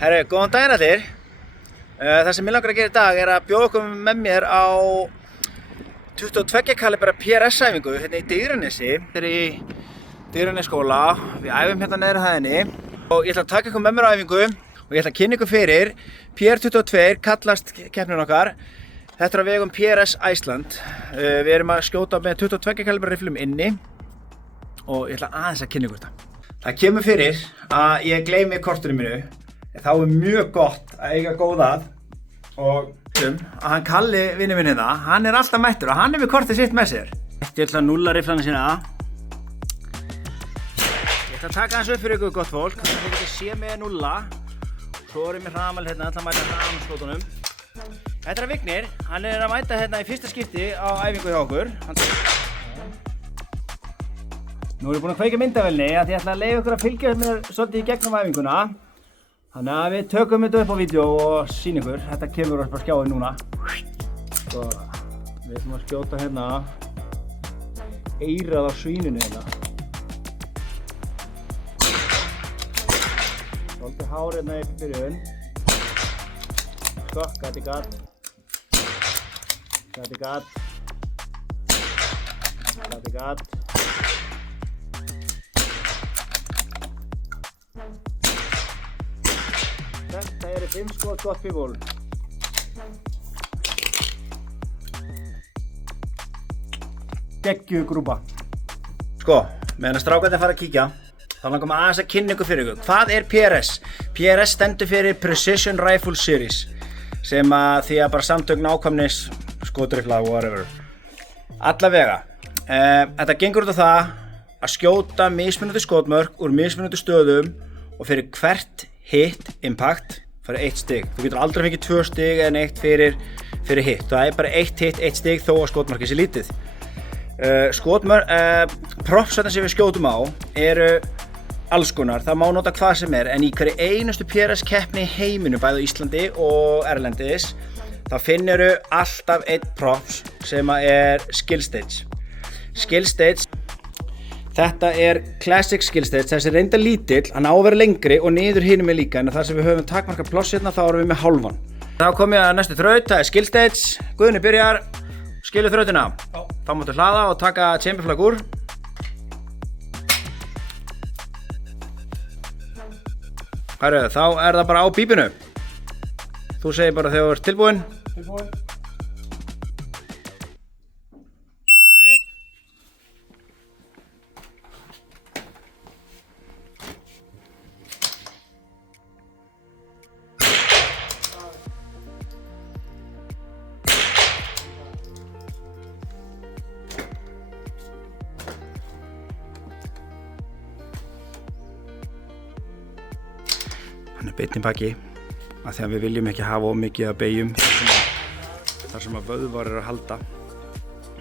Herru, góðan daginn allir. Það sem ég langar að gera í dag er að bjóða okkur með mér á 22 kalibra PRS-æfingu hérna í Digranesi. Þetta er í Digranesskóla. Við æfum hérna neðri á hæðinni. Og ég ætla að taka ykkur með mér á æfingu og ég ætla að kynna ykkur fyrir. PR22 kallast keppnin okkar. Þetta er á vegum PRS Iceland. Við erum að skjóta með 22 kalibra rifflum inni og ég ætla aðeins að kynna ykkur þetta. Það kemur fyrir að ég gleymi kortinu mínu. Þá er mjög gott að eiga góð að og að hann Kalli vinur minn hérna, hann er alltaf mættur og hann er með kortið sitt með sér. Ég ætla að núlla rifflana sína. Ég ætla að taka hans upp fyrir ykkur gott fólk, þannig að þið getið sé með núlla. Svo er ég með hramal hérna, ætla að mæta hramskótunum. Þetta er Vignir, hann er að mæta hérna í fyrsta skipti á æfingu hjá okkur. Nú er ég búinn að kveikja myndavélinni að ég ætla að leyfa ykkur að fylgja mér svolítið í gegnum æfinguna. Þannig að við tökum þetta upp á vídeo og sýnum ykkur. Þetta kemur upp á skjáin núna. Svo, við ætlum að skjóta hérna eyrað á svíninu hérna. Svolítið hár hérna í byrjun. Skokk, gati gat. Gati gat. Gati gat. Þetta eru 5 skot gott people. Geggjuð grúpa. Sko, meðan að strákarnir fara að kíkja, þá langar maður aðeins að kynna ykkur fyrir ykkur. Hvað er PRS? PRS stendur fyrir Precision Rifle Series, sem að því að bara samtök nákvæmnis, skotrifla, whatever. Allavega, þetta gengur út á það að skjóta mismunandi skotmörk úr mismunandi stöðum og fyrir hvert hit impact fyrir 1 stig. Þú getur aldrei fengið 2 stig en 1 fyrir hit. Það er bara 1 hit, 1 stig þó að skotmarkið sé lítið. Propsarnir sem við skjótum á eru alls konar. Það má nota hvað sem er en í hverju einustu PRS keppni í heiminu, bæði á Íslandi og erlendis, þá finnurðu alltaf einn props sem er skill stage. Skill stage, þetta er classic skill stage, þessi er reyndar lítill, hann á að vera lengri og niður hinum er líka, en þar sem við höfum takmarkað pláss hérna þá erum við með hálfan. Þá kom ég að næstu þraut, það er skill stage, Guðni byrjar, skilur þrautina. Þá máttu hlaða og taka chamberflag úr. Herru, þá er það bara á bípinu. Þú segir bara þegar þú ert tilbúinn. Tilbúinn. Hann er beinn í baki af því að við viljum ekki hafa of mikið að beygjum þar sem að vöðvar eru að halda.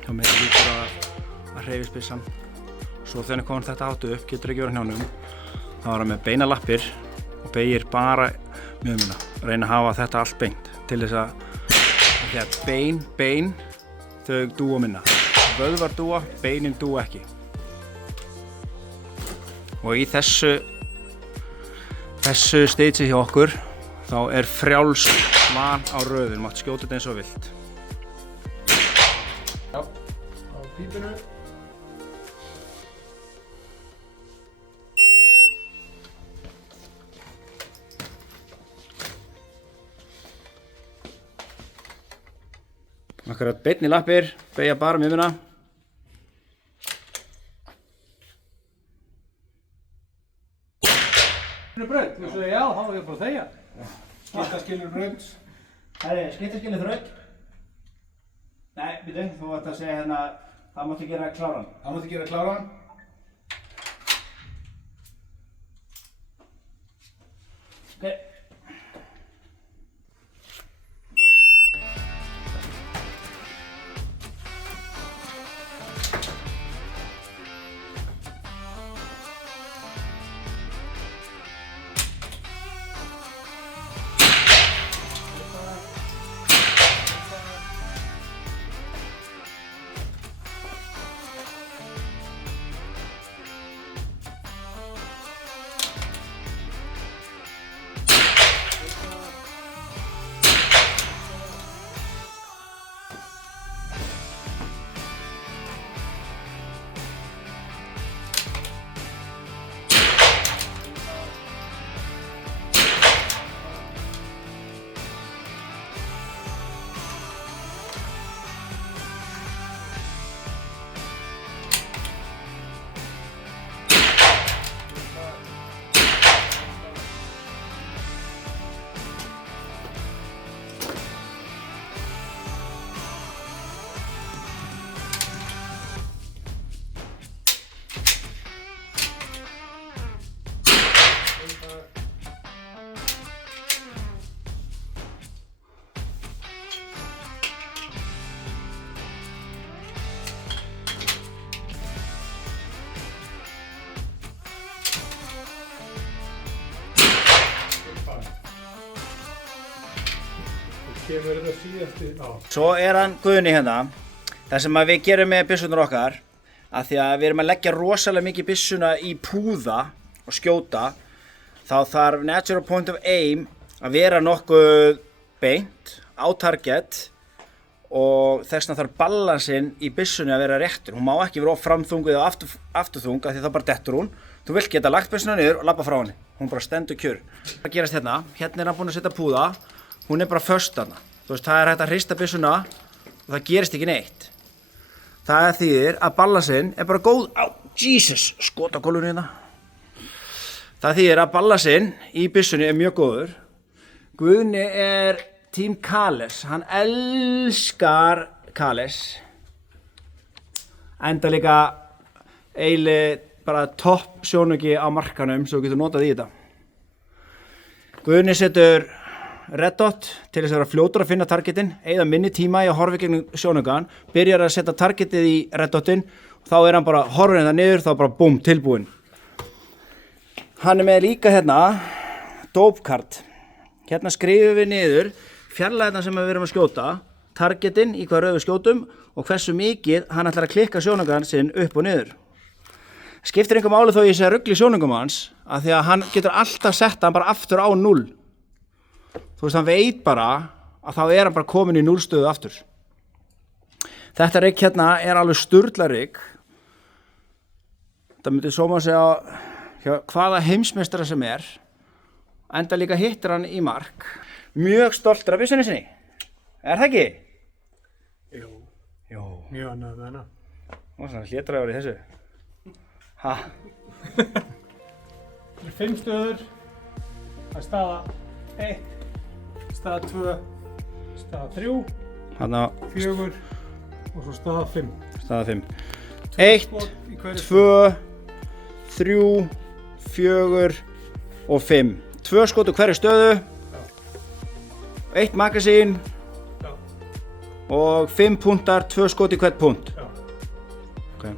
Þá með líkur að hreyfist byssan. Svo þegar hann þetta áttu upp, getur ekki verið hnjánum. Þá er hann með beina lappir og beygir bara mjöðmuna. Reyna að hafa þetta allt beint til þess að bein, þau dúa minna. Vöðvar dúa, beinin dúa ekki. Og í þessu stage hjá okkur þá er frjáls val á röðun, mátt skjóta þetta eins og vilt. Já, á pípinu. Akkurat beinni lappir, beygja bara mjöðmuna. Braut, þú sagði já, þá var ég bara að þegja. Skiptaskilur braut. Herri, skiptaskilur þraut. Nei, býtu, þú ætti að segja hérna, það máttu gera kláran. Það máttu gera kláran. Ok. kemur þetta síðasti, já. Svo hann Guðni hérna. Það sem að við gerum með byssurnar okkar, að því að við erum að leggja rosalega mikið byssuna í púða og skjóta, þá þarf natural point of aim að vera nokkuð beint á target og þess vegna þarf balansinn í byssunni að vera réttur. Hún má ekki vera of framþung eða afturþung af því þá bara dettur hún. Þú vilt geta lagt byssuna niður og labba frá henni. Hún bara stendur kjör. Það gerast hérna. Hérna hann búinn að setja púða. Hún bara föst þarna. Þú veist, það hægt að hrista byssuna og það gerist ekki neitt. Það þýðir að balansinn bara góð. Jesus, skot á gólfinu hérna. Það þýðir að balansinn í byssunni mjög góður. Guðni Team Kales, hann elskar Kales. Enda líka eiginlega bara topp sjónauki á markanum svo þú getur notað í þetta. Guðni setur red dot til þess að vera fljótur að finna targetin, eyða minni tíma í að horfa gegnum sjónaukan, byrjar að setja targetið í red dotin og þá hann bara horfinn það niður, þá bara búm, tilbúinn. Hann með líka hérna dope card. Hérna skrifum við niður fjarlæðina sem við erum að skjóta, targetin í hvað röð við skjótum og hversu mikið hann ætlar að klikka sjónaukan sinn upp og niður. Skiptir einhver máli þó ég sé að rugli sjónungum hans að því að hann getur alltaf sett hann bara aftur á 0. Þú veist, hann veit bara að þá hann bara komin í 0 stöðu aftur. Þetta rigg hérna alveg sturla rigg. Það myndi sóma sig á hvaða heimsmeistara sem enda líka hittir hann í mark. Mjög stoltur af byssunni sinni. Það ekki? Jú. Mjög annað með hana. Og svona hlétræður í þessu. Ha? Það 5 stöður. Það staða 1, staða 2, staða 3, Hanna 4 og svo staða 5. Staða 5. 1, 2, 3, 4 og 5. 2 skot úr hverju stöðu. 1 magasín. Og 5 púntar, 2 skot í hvert púnt. Okay.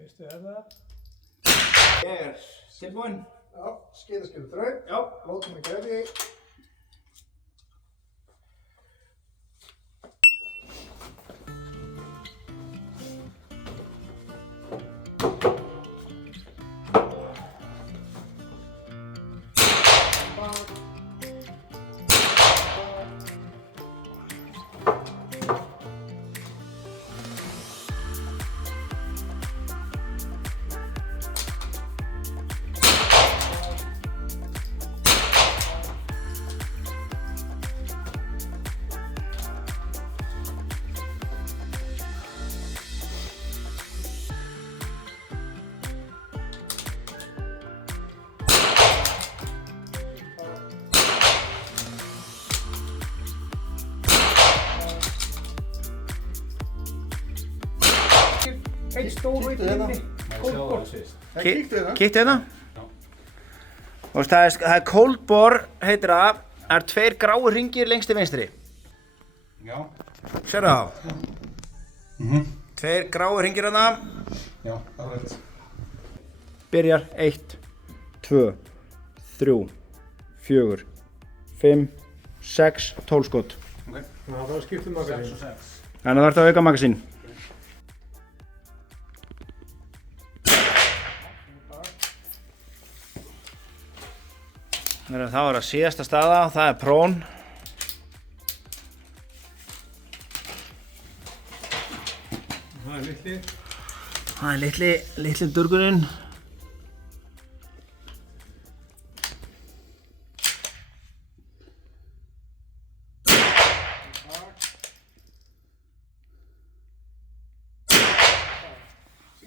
Veistu það? Ég tilbúinn. Já, skeiðaskeiðu þrau. Já. Látum við græði. Eitt stór og eitt minni. Kíktu hérna. Þú veist, það er cold bore, heitir það. Það 2 gráir hringir lengst til vinstri. Já. Sérðu það? 2 gráir hringir hérna. Já, það er rétt. Byrjar 1, 2, 3, 4, 5, 6, 12 skot. Ok. Ná, þá skiptum magasín. Þannig að það ert að auka magasín. Þá það síðasta staða, það er prón. Það er litli. Það er litli durgurinn.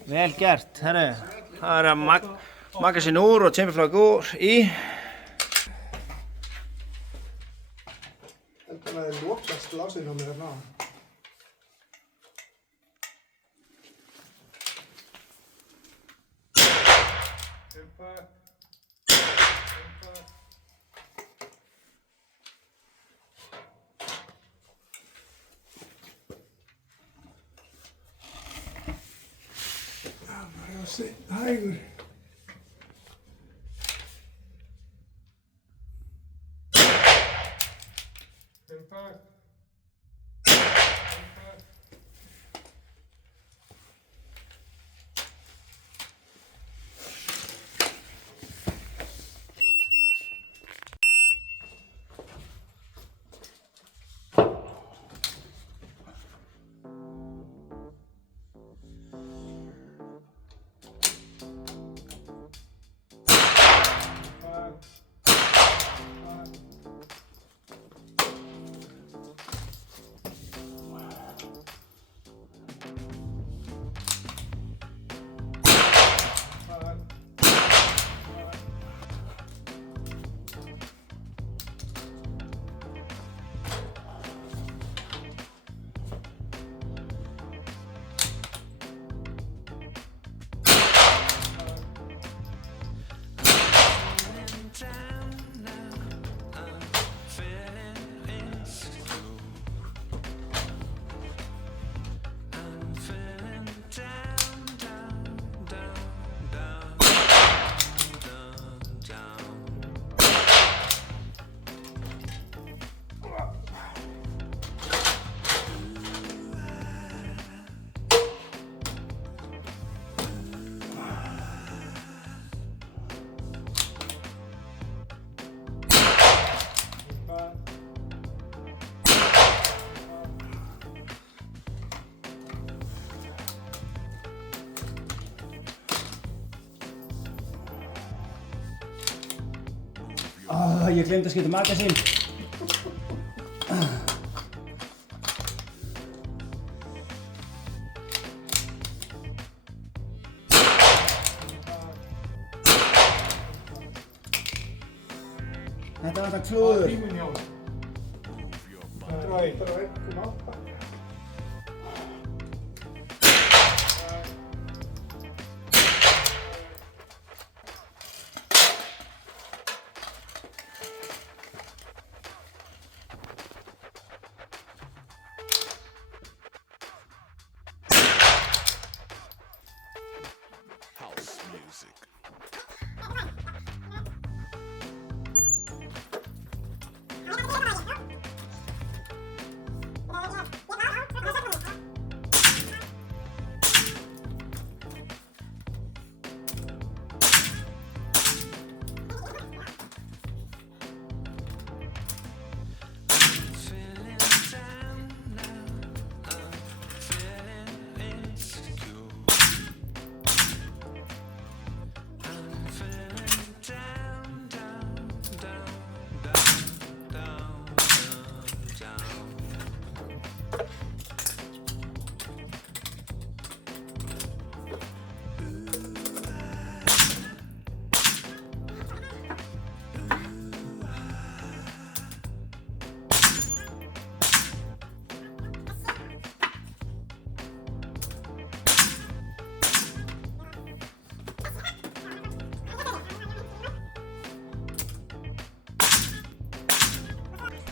Vel gert, herru. Það er að magasin úr og chamberflag úr í. Heldur að þið lókast lásið á mér hérna á. Hægur. Ég glemdi að skipta magasín. Þetta var alltaf klúður. Tíminn hjá. Þetta var einhvern átta.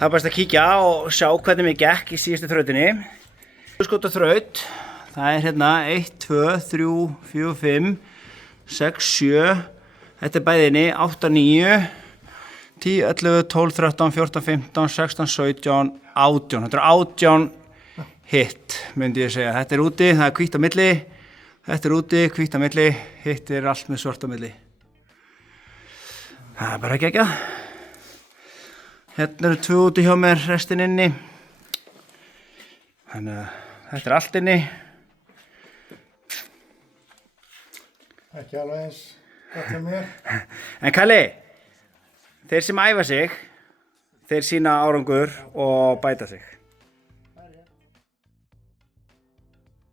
Það er best að kíkja og sjá hvernig mér gekk í síðustu þrautinni. Skota þraut, það er hérna 1, 2, 3, 4, 5, 6, 7, þetta er bæðinni 8, 9, 10, 11, 12, 13, 14, 15, 16, 17, 18. Þetta er 18 hit, myndi ég segja. Þetta er úti, það er hvítt á milli, þetta er úti, hvítt á milli, hitt er allt með svart á milli. Það er bara að gegja. Hérna eru 2 úti hjá mér, restin inni. Þannig að þetta er allt inni. Ekki alveg eins gott hjá mér. En Kalli, þeir sem æfa sig, þeir sýna árangur og bæta sig.